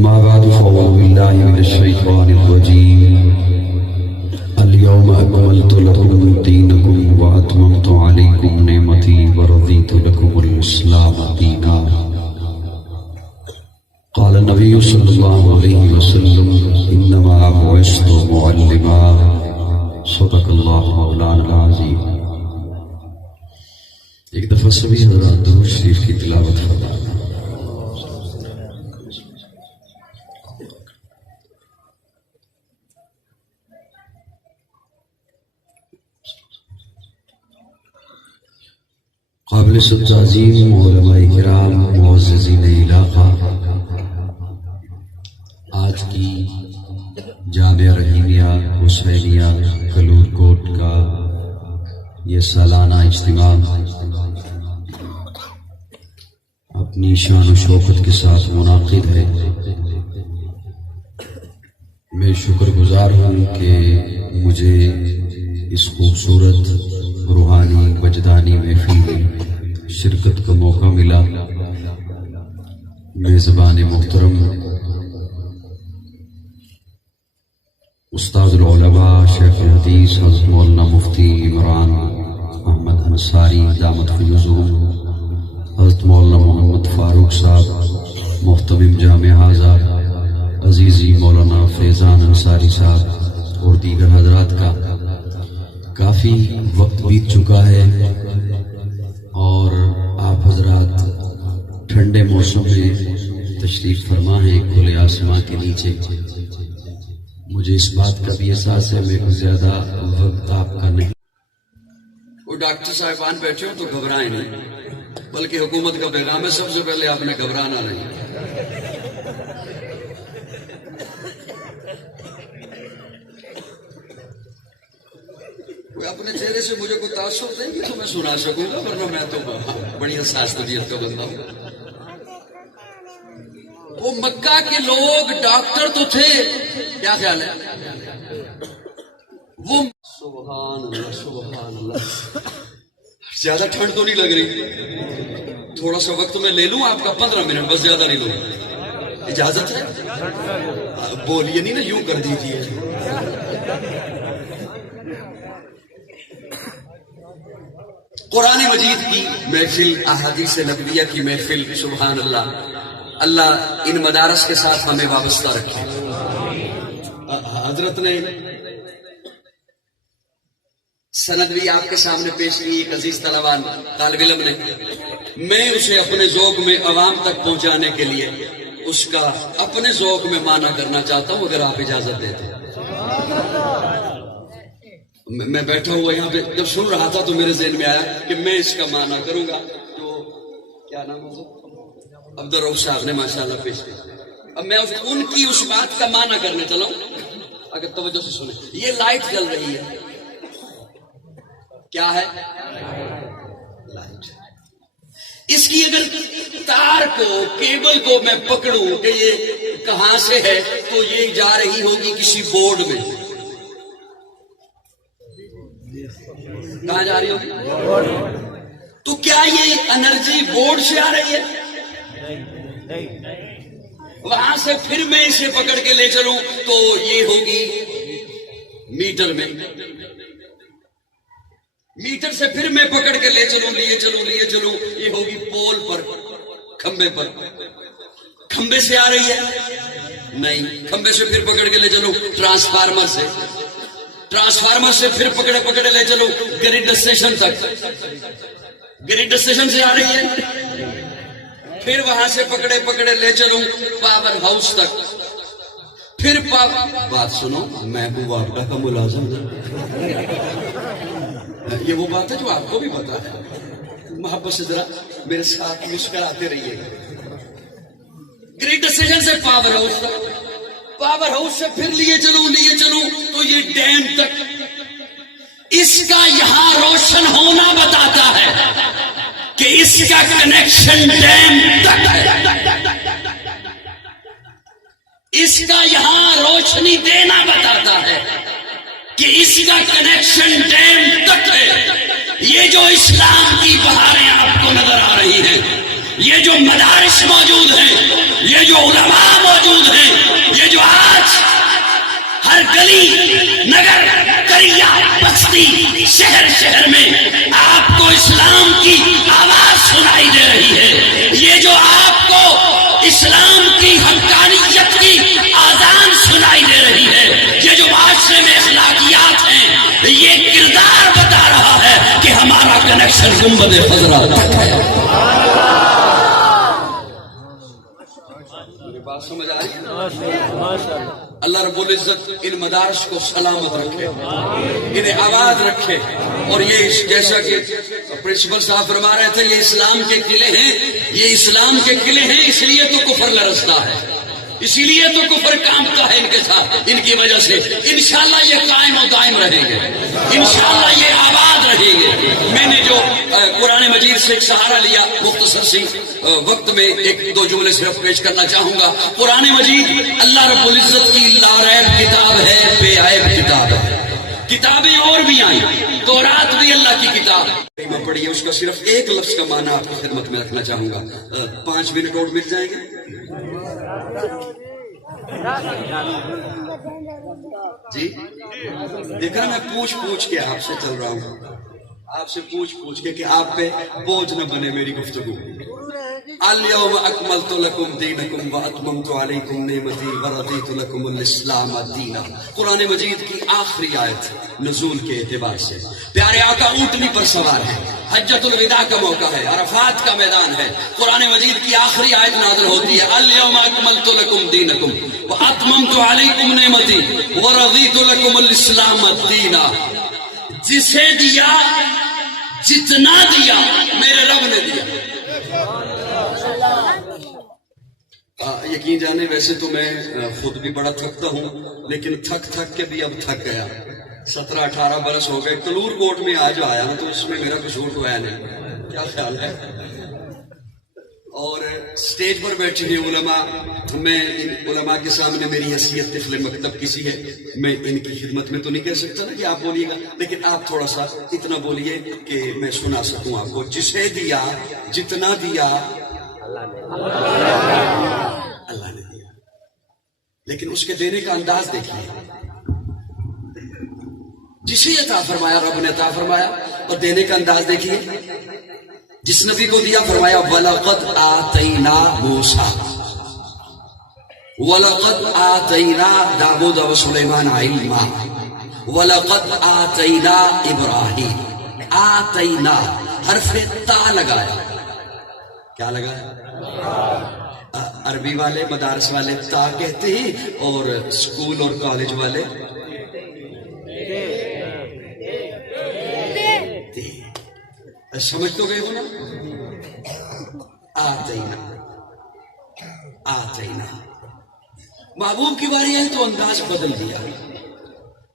أما بعد فأعوذ بالله من الشيطان الرجيم اليوم أكملت لكم دينكم وأتممت عليكم نعمتي ورضيت لكم الإسلام دينا. قال النبي صلى الله عليه وسلم إنما بعثت معلما. صدق الله مولانا العظيم. ایک دفعہ سبھی حضرات درود شریف کی تلاوت فرمائیں. قابل تعظیم علماء کرام، معززین علاقہ، آج کی جامعہ رحیمیہ حسینیہ کلور کوٹ کا یہ سالانہ اجتماع اپنی شان و شوکت کے ساتھ منعقد ہے. میں شکر گزار ہوں کہ مجھے اس خوبصورت روحانی وجدانی محفل میں شرکت کا موقع ملا. میزبان محترم استاد العلماء شیخ الحدیث حضرت مولانا مفتی عمران احمد انصاری دامت فیضہم، حضرت مولانا محمد فاروق صاحب محتمم جامع ہاضہ، عزیزی مولانا فیضان انصاری صاحب اور دیگر حضرات کا کافی وقت بیت چکا ہے اور آپ حضرات ٹھنڈے موسم میں تشریف فرما ہیں کھلے آسمان کے نیچے. مجھے اس بات کا بھی احساس ہے میں زیادہ وقت آپ کا نہیں. وہ ڈاکٹر صاحبان بیٹھے ہو تو گھبرائیں نہیں، بلکہ حکومت کا پیغام ہے سب سے پہلے آپ نے گھبرانا نہیں. اپنے چہرے سے مجھے کوئی تاثر دیں گے تو میں سنا سکوں گا، ورنہ میں تو بڑی حساس طبیعت کا بندہ ہوں. وہ مکہ کے لوگ ڈاکٹر تو تھے، کیا خیال ہے؟ وہ سبحان اللہ سبحان اللہ. زیادہ ٹھنڈ تو نہیں لگ رہی؟ تھوڑا سا وقت میں لے لوں آپ کا، 15 منٹ بس، زیادہ نہیں لوں. اجازت ہے؟ بولیے نہیں نا، یوں کر دیجیے. قرآن مجید کی محفل، احادیث نبویہ کی محفل، سبحان اللہ. اللہ ان مدارس کے ساتھ ہمیں وابستہ رکھے. حضرت نے سند بھی آپ کے سامنے پیش کی، ایک عزیز طالب علم نے. میں اسے اپنے ذوق میں عوام تک پہنچانے کے لیے اس کا اپنے ذوق میں معنی کرنا چاہتا ہوں، اگر آپ اجازت دیتے. میں بیٹھا ہوا یہاں پہ جب سن رہا تھا تو میرے ذہن میں آیا کہ میں اس کا معنی کروں گا. تو کیا نام ہے عبد الرؤف صاحب نے ماشاءاللہ پیش کیا. اب میں ان کی اس بات کا معنی کرنے چلا ہوں، اگر توجہ سے سنیں. یہ لائٹ جل رہی ہے، کیا ہے؟ لائٹ. اس کی اگر تار کو، کیبل کو میں پکڑوں کہ یہ کہاں سے ہے تو یہ جا رہی ہوگی کسی بورڈ میں. کہاں جا رہی ہوگی؟ تو کیا یہ انرجی بورڈ سے آ رہی ہے؟ وہاں سے پھر میں اسے پکڑ کے لے چلوں تو یہ ہوگی میٹر میں. میٹر سے پھر میں پکڑ کے لے چلوں، لیے چلوں یہ ہوگی پول پر، کھمبے پر. کھمبے سے آ رہی ہے؟ نہیں. کھمبے سے پھر پکڑ کے لے چلوں ٹرانسفارمر سے. ٹرانسفارمر سے پھر پکڑے لے چلو گریڈ اسٹیشن تک. گریڈ اسٹیشن سے آ رہی ہے، پھر وہاں سے پکڑے لے چلوں پاور ہاؤس تک. پھر بات سنو، محبوب آبا کا ملازم یہ وہ بات ہے جو آپ کو بھی پتا ہے. محبت سے ذرا میرے ساتھ مسکراتے رہیے گا. گریڈ اسٹیشن سے پاور ہاؤس تک، پاور ہاؤس سے پھر لیے چلوں تو یہ ڈیم تک. اس کا یہاں روشن ہونا بتاتا ہے کہ اس کا کنیکشن ڈیم تک ہے. اس کا یہاں روشنی دینا بتاتا ہے کہ اس کا کنیکشن ڈیم تک ہے. یہ جو اسلام کی بہاریں آپ کو نظر آ رہی ہیں، یہ جو مدارس موجود ہیں، یہ جو علماء موجود ہیں، شہر شہر میں آپ کو اسلام کی آواز سنائی دے رہی ہے. یہ جو آپ کو اسلام کی حقانیت کی آذان سنائی دے رہی ہے، یہ جو معاشرے میں اخلاقیات ہیں، یہ کردار بتا رہا ہے کہ ہمارا کنیکشن گنبد خضرا تک ہے. بات سمجھ آ رہی ہے؟ اللہ رب العزت ان مدارس کو سلامت رکھے، انہیں آباد رکھے. اور یہ جیسا کہ پرنسپل صاحب فرما رہے تھے، یہ اسلام کے قلعے ہیں، یہ اسلام کے قلعے ہیں، اس لیے تو کفر لرزتا ہے، اسی لیے تو کفر کامتا ہے ان کے ساتھ، ان کی وجہ سے. انشاءاللہ یہ قائم و دائم رہیں گے، انشاءاللہ یہ آباد رہیں گے. میں نے جو قرآن مجید سے ایک سہارا لیا، مختصر سی وقت میں ایک دو جملے صرف پیش کرنا چاہوں گا. قرآن مجید اللہ رب العزت کی لاریب کتاب ہے، بے عیب کتاب ہے. کتابیں اور بھی آئیں، تورات بھی اللہ کی کتاب میں پڑھی ہے. اس کا صرف ایک لفظ کا معنی آپ کی خدمت میں رکھنا چاہوں گا. 5 منٹ اور مل جائیں گے جی؟ دیکھا میں پوچھ کے آپ سے چل رہا ہوں، آپ سے پوچھ کے کہ آپ پہ بوجھ نہ بنے میری گفتگو. اليوم اکملت لکم دینکم واتممت علیکم نعمتی ورضیت لکم الاسلام دینا. قرآن مجید کی آخری آیت نزول کے اعتبار سے. پیارے آقا اونٹنی پر سوار ہے، حجۃ الوداع کا موقع ہے، عرفات کا میدان ہے. قرآن مجید کی آخری آیت نازل ہوتی ہے، اليوم اکملت لکم دینکم واتممت علیکم نعمتی ورضیت لکم الاسلام دینا. جسے دیا، جتنا دیا میرے رب نے دیا. یقین جانے ویسے تو میں خود بھی بڑا تھکتا ہوں، لیکن تھک کے بھی اب تھک گیا. 17-18 برس ہو گئے. کلور کوٹ میں آج آیا نا، تو اس میں میرا کچھ جھوٹ ہوا نہیں. کیا خیال ہے؟ اور سٹیج پر بیٹھے ہوئے علماء، میں ان علماء کے سامنے میری حیثیت طفل مکتب کسی ہے، میں ان کی خدمت میں تو نہیں کہہ سکتا نا کہ آپ بولیے گا، لیکن آپ تھوڑا سا اتنا بولیے کہ میں سنا سکوں آپ کو. جسے دیا، جتنا دیا اللہ نے دیا، لیکن اس کے دینے کا انداز دیکھیے. جسے عطا فرمایا رب نے عطا فرمایا، اور دینے کا انداز دیکھیے. جس نبی کو دیا فرمایا وَلَقَدْ آتَيْنَا مُوسَىٰ وَلَقَدْ آتَيْنَا داود و سلیمان علما وَلَقَدْ آتَيْنَا ابراہیم. آتَيْنَا حرف تا لگایا. کیا لگایا؟ عربی والے مدارس والے تا کہتے ہیں، اور اسکول اور کالج والے سمجھ تو گئے ہو نا. آتینا محبوب کی باری ہے تو انداز بدل دیا.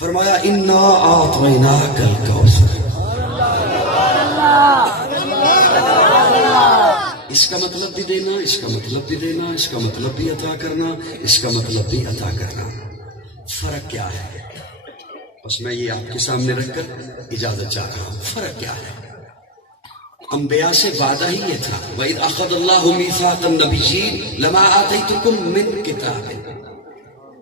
فرمایا انا آتیناک الکوثر. اس کا مطلب بھی دینا، اس کا مطلب بھی دینا، اس کا مطلب بھی عطا کرنا، اس کا مطلب بھی عطا کرنا. فرق کیا ہے؟ بس میں یہ آپ کے سامنے رکھ کر اجازت چاہ رہا ہوں. فرق کیا ہے؟ انبیاء سے وعدہ ہی یہ تھا، وَإِذْ أَخَذَ اللَّهُ مِيثَاقَ النَّبِيِّينَ لَمَا آتَيْتُكُم مِّن كِتَابٍ.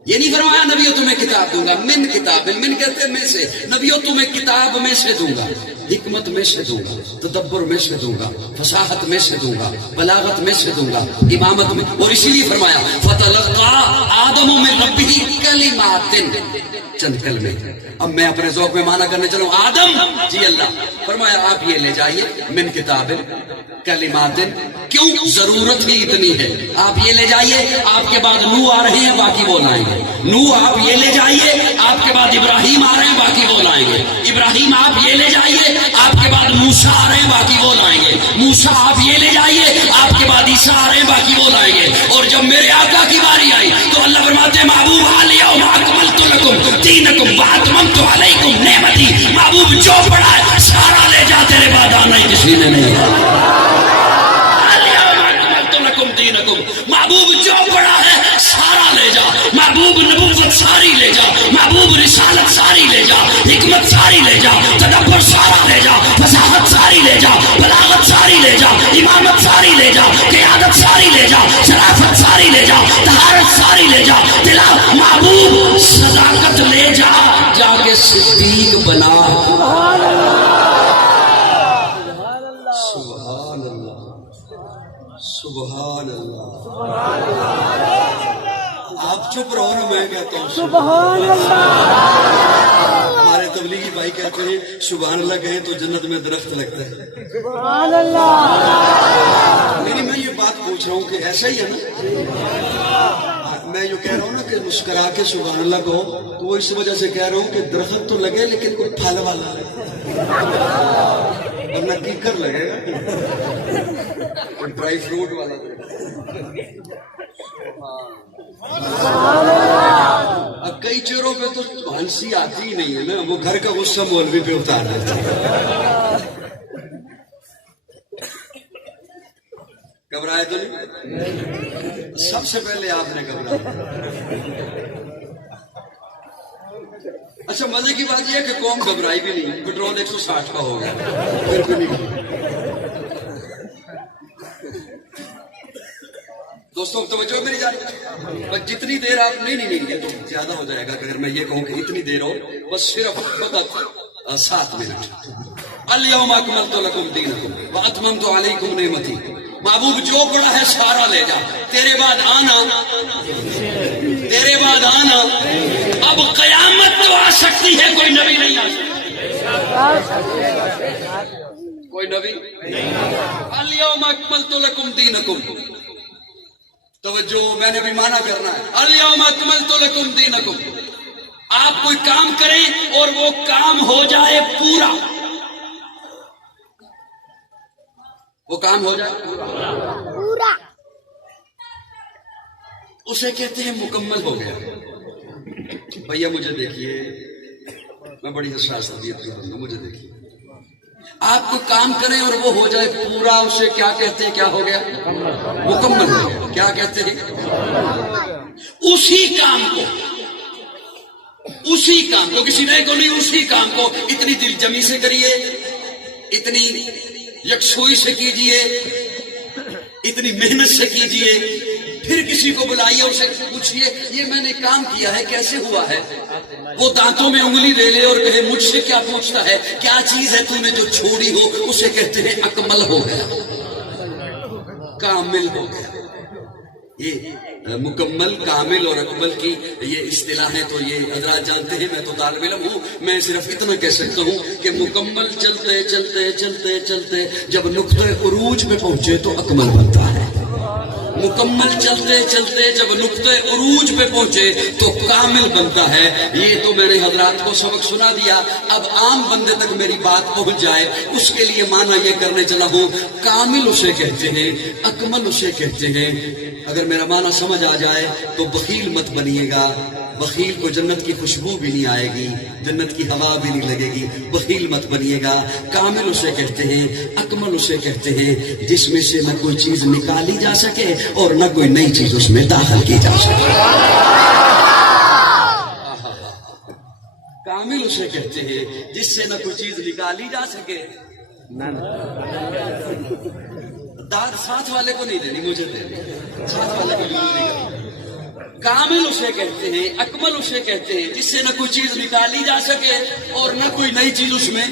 یہ نہیں فرمایا نبیوں تمہیں کتاب دوں گا، من کتاب، من کہتے ہیں میں سے. نبیوں تمہیں کتاب میں سے دوں گا، حکمت میں سے دوں گا، تدبر میں سے دوں گا، فصاحت میں سے دوں گا، بلاغت میں سے دوں گا، امامت میں. اور اسی لیے فرمایا فَتَلَقَّىٰ آدَمُ مِن رَبِّهِ كَلِمَاتٍ، چند کلمے. اب میں اپنے ذوق میں معنی کرنے چلوں. آدم جی اللہ، فرمایا آپ یہ لے جائیے من کتاب کلمات. کیوں؟ ضرورت ہی اتنی ہے. آپ یہ لے جائیے، آپ کے بعد نوح آ رہے ہیں، باقی وہ لائیں گے. نوح آپ یہ لے جائیے، آپ کے بعد ابراہیم آ رہے ہیں، باقی وہ لائیں گے. ابراہیم آپ یہ لے جائیے، آپ کے بعد موسیٰ آ رہے ہیں، باقی وہ لائیں گے. موسیٰ آپ یہ لے جائیے، آپ کے بعد عیسیٰ آ رہے ہیں، باقی وہ لائیں گے. اور جب میرے آقا کی باری آئی تو اللہ فرماتے ہیں محبوب اليوم اکملت لکم دینکم واتممت علیکم نعمتی. محبوب جو پڑھا ہے سارا لے جا، تیرے بعد آنا ہی کسی نے نہیں. دینکم، محبوب جو پڑھا ہے سارا لے جا. محبوب نبوت ساری لے جا، محبوب رسالت ساری لے جا، حکمت ساری لے جا، تدبر سارا لے جا، فصاحت ساری لے جا، بلاغت ساری لے جا، امامت ساری لے جا، قیادت ساری لے جا، شرافت ساری لے جا، طہارت ساری لے جا. دلا محبوب صداقت لے جا، جا کے صدیق بنا. سبحان اللہ. آپ چپ رہو نا، میں کہتا ہوں سبحان اللہ. ہمارے تبلیغی بھائی کہتے ہیں سبحان اللہ کہیں تو جنت میں درخت لگتا ہے. سبحان اللہ. میری میں یہ بات پوچھ رہا ہوں کہ ایسا ہی ہے نا؟ میں یہ کہہ رہا ہوں نا کہ مسکرا کے سبحان اللہ کہو، تو وہ اس وجہ سے کہہ رہا ہوں کہ درخت تو لگے لیکن کوئی پھل والا ورنہ کیکر لگے گا، کوئی ڈرائی فروٹ والا. اب کئی چہروں پہ تو ہنسی آتی ہی نہیں ہے نا، وہ گھر کا غصہ مولوی پہ اتار دیتے ہیں. گھبرائے تو نہیں؟ سب سے پہلے آپ نے گھبرایا. اچھا مزے کی بات یہ ہے کہ قوم گھبرائی بھی نہیں، پیٹرول 160 کا ہو گیا پھر بھی نہیں. دوستوں توجہ میری جانب، بس جتنی دیر آپ نہیں یہ تو زیادہ ہو جائے گا اگر میں یہ کہوں کہ اتنی دیر ہو، بس صرف فقط 7 منٹ. الیوم اکملت لکم دینکم واتممت علیکم نعمتی. محبوب جو پڑا ہے سارا لے جا، تیرے بعد آنا، تیرے بعد آنا. اب قیامت تو آ سکتی ہے، کوئی نبی نہیں آ سکتا، کوئی نبی. الیوم اکملت لکم دینکم، توجہ میں نے بھی مانا کرنا ہے. الیوم اکملت لکم دینکم، آپ کوئی کام کریں اور وہ کام ہو جائے پورا، وہ کام ہو جائے پورا، اسے کہتے ہیں مکمل ہو گیا. بھیا مجھے دیکھیے، میں بڑی حساس طبیعت کی بندہ، مجھے دیکھیے. آپ کو کام کریں اور وہ ہو جائے پورا، اسے کیا کہتے ہیں؟ کیا ہو گیا؟ مکمل ہو گیا. کیا کہتے ہیں؟ اسی کام کو کسی نئے کو نہیں، اسی کام کو اتنی دل جمی سے کریے، اتنی یکسوئی سے کیجئے، اتنی محنت سے کیجئے. پھر کسی کو بلائیے، اسے پوچھئے یہ میں نے کام کیا ہے کیسے ہوا ہے. وہ دانتوں میں انگلی لے لے اور کہے مجھ سے کیا پوچھتا ہے، کیا چیز ہے تم نے جو چھوڑی ہو، اسے کہتے ہیں اکمل ہو گیا، کامل ہو گیا. یہ مکمل، کامل اور اکمل کی یہ اصطلاح ہے، تو یہ حضرات جانتے ہیں. میں تو طالب علم ہوں، میں صرف اتنا کہہ سکتا ہوں کہ مکمل چلتے چلتے چلتے چلتے جب نقطۂ عروج پہ پہنچے تو اکمل بنتا ہے. مکمل چلتے چلتے جب نقطۂ عروج پہ پہنچے تو کامل بنتا ہے. یہ تو میں نے حضرات کو سبق سنا دیا. اب عام بندے تک میری بات پہنچ جائے، اس کے لیے معنی یہ کرنے چلا ہوں، کامل اسے کہتے ہیں، اکمل اسے کہتے ہیں. اگر میرا معنی سمجھ آ جائے تو بخیل مت بنیے گا. بخیل کو جنت کی خوشبو بھی نہیں آئے گی، جنت کی ہوا بھی نہیں لگے گی. بخیل مت بنیے گا. کامل اسے کہتے ہیں، اکمل اسے کہتے ہیں جس میں سے نہ کوئی چیز نکالی جا سکے اور نہ کوئی نئی چیز اس میں داخل کی جا سکے. کامل اسے کہتے ہیں جس سے نہ کوئی چیز نکالی جا سکے. داد ساتھ والے کو نہیں دینی، مجھے دینی، ساتھ والے کو نہیں دینی. کامل اسے کہتے ہیں، اکمل اسے کہتے ہیں جس سے نہ کوئی چیز نکالی جا سکے اور نہ کوئی نئی چیز اس میں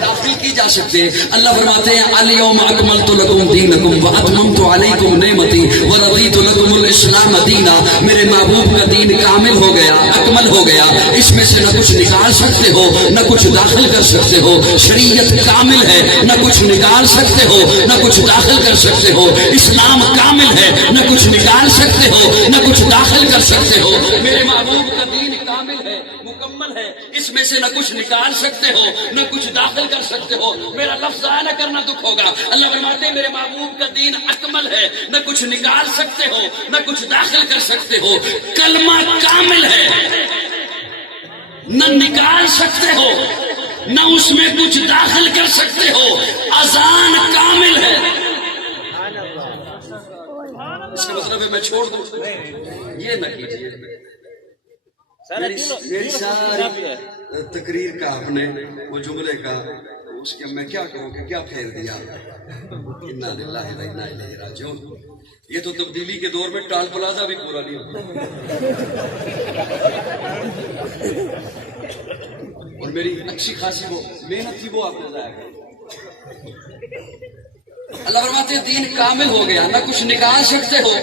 داخل کی جا سکتے. اللہ فرماتے ہیں الیوم اکملت لکم دینکم واتممت علیکم نعمتی ورضیت لکم الاسلام دینا. میرے محبوب کا دین کامل ہو گیا، اکمل ہو گیا. اس میں سے نہ کچھ نکال سکتے ہو نہ کچھ داخل کر سکتے ہو. شریعت کامل ہے، نہ کچھ نکال سکتے ہو نہ کچھ داخل کر سکتے ہو. اسلام کامل ہے، نہ کچھ نکال سکتے ہو نہ کچھ داخل کر سکتے ہو. میرے محبوب کا دین کامل ہے، مکمل ہے. اس میں سے نہ کچھ نکال سکتے ہو نہ کچھ داخل کر سکتے ہو. میرا لفظ ضائع نہ کرنا دکھ ہوگا. اللہ فرماتے ہیں میرے محبوب کا دین اکمل ہے، نہ کچھ نکال سکتے ہو نہ کچھ داخل کر سکتے ہو. کلمہ کامل ہے، نہ نکال سکتے ہو نہ اس میں کچھ داخل کر سکتے ہو. اذان کامل ہے. اس کا مطلب ہے میں چھوڑ دوں؟ یہ نہ کیجیے. میری ساری تقریر کا آپ نے وہ جملے کا اس کے میں کیا کہوں کہ کیا پھیر دیا. انا للہ و انا الیہ راجعون. یہ تو تبدیلی کے دور میں ٹال پلازا بھی پورا نہیں ہوتا. اور میری اچھی خاصی وہ محنت تھی وہ آپ نے ضائع کر. اللہ فرماتے ہیں دین کامل ہو گیا، نہ کچھ نکال سکتے ہو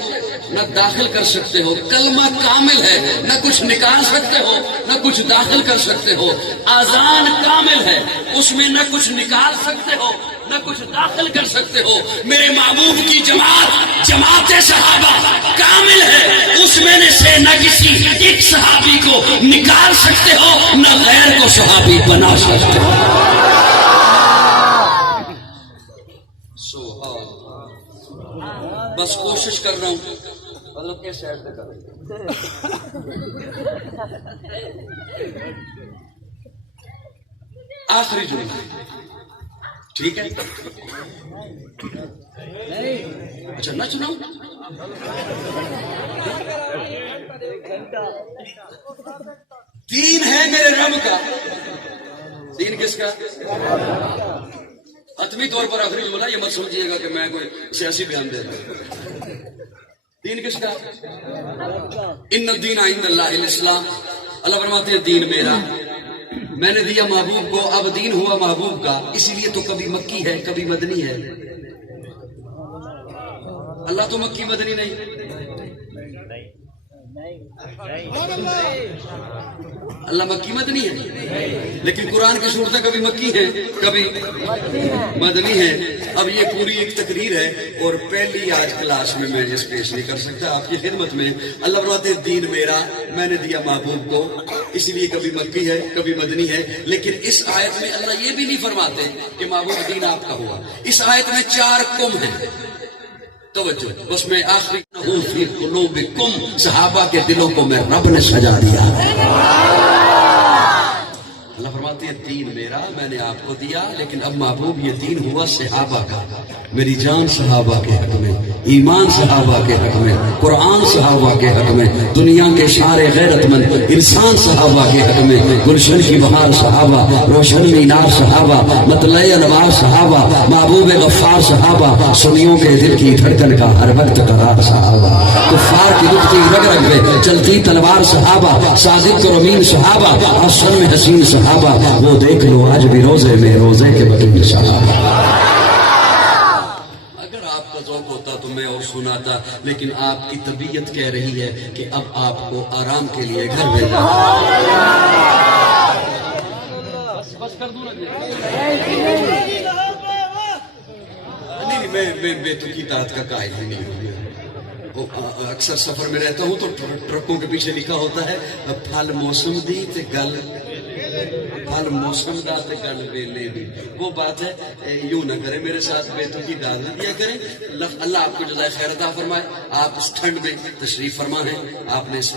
نہ داخل کر سکتے ہو، کلمہ کامل ہے، نہ کچھ نکال سکتے ہو نہ کچھ داخل کر سکتے ہو، آذان کامل ہے، اس میں نہ کچھ نکال سکتے ہو نہ کچھ داخل کر سکتے ہو، میرے محبوب کی جماعت جماعت صحابہ کامل ہے، اس میں سے نہ کسی ایک صحابی کو نکال سکتے ہو نہ غیر کو صحابی بنا سکتے ہو۔ بس کوشش کر رہا ہوں، مطلب کس سائڈ سے کر رہا ہوں۔ آخری جملہ ٹھیک ہے، اچھا نہ سناؤں؟ دین ہے میرے رب کا، دین کس کا؟ حتمی طور پر آخری جملہ، یہ مت سمجھیے گا کہ میں کوئی سیاسی بیان دے رہا ہوں۔ دین کس کا؟ ان الدین عند اللہ الاسلام، اللہ فرماتے ہیں دین میرا، میں نے دیا محبوب کو، اب دین ہوا محبوب کا، اسی لیے تو کبھی مکی ہے کبھی مدنی ہے۔ اللہ تو مکی مدنی نہیں، اللہ مکی مدنی ہے، لیکن قرآن کی صورتیں کبھی مکی ہیں کبھی مدنی ہیں۔ اب یہ پوری ایک تقریر ہے اور پہلی آج کلاس میں میں جس پیش نہیں کر سکتا آپ کی خدمت میں۔ اللہ فرماتے ہیں دین میرا، میں نے دیا محبوب کو، اسی لیے کبھی مکی ہے کبھی مدنی ہے۔ لیکن اس آیت میں اللہ یہ بھی نہیں فرماتے کہ محبوب دین آپ کا ہوا، اس آیت میں 4 کم ہیں۔ توجہ، بس میں آخری فی قلوبکم، صحابہ کے دلوں کو میں رب نے سجا دیا ہے۔ اللہ فرماتے ہیں دین میرا، میں نے آپ کو دیا، لیکن اب محبوب یہ دین ہوا صحابہ کا، میری جان صحابہ کے حق میں، ایمان صحابہ کے حق میں، قرآن صحابہ کے حق میں، دنیا کے سارے غیرت مند انسان صحابہ کے حق میں، گلشن کی بہار صحابہ، روشن مینار صحابہ، مطلع انوار صحابہ، محبوب غفار صحابہ، سنیوں کے دل کی دھڑکن کا ہر وقت قرار صحابہ، کفار کی دکھتی رگ رگ میں چلتی تلوار صحابہ، صادق و امین صحابہ، حسن میں حسین صحابہ، وہ دیکھ لو آج بھی روزے میں روزے کے بدن صحابہ۔ اگر آپ کا ذوق ہوتا تو میں اور سناتا، لیکن آپ کی طبیعت کہہ رہی ہے کہ اب آپ کو آرام کے لیے گھر بھیجا۔ بس کر دوں نہیں، میں بے تکی طاعت کا قائل ہی نہیں ہوں۔ اکثر سفر میں رہتا ہوں تو ٹرکوں کے پیچھے لکھا ہوتا ہے پھل موسم دی تے گل، پھل موسم دا تے گل ویلے دی۔ وہ بات ہے، یوں نہ کرے میرے ساتھ، بے تکی ڈال نہ دیا کریں۔ اللہ آپ کو جزائے خیر عطا فرمائے۔ آپ اس ٹھنڈ میں تشریف فرما ہیں، آپ نے اس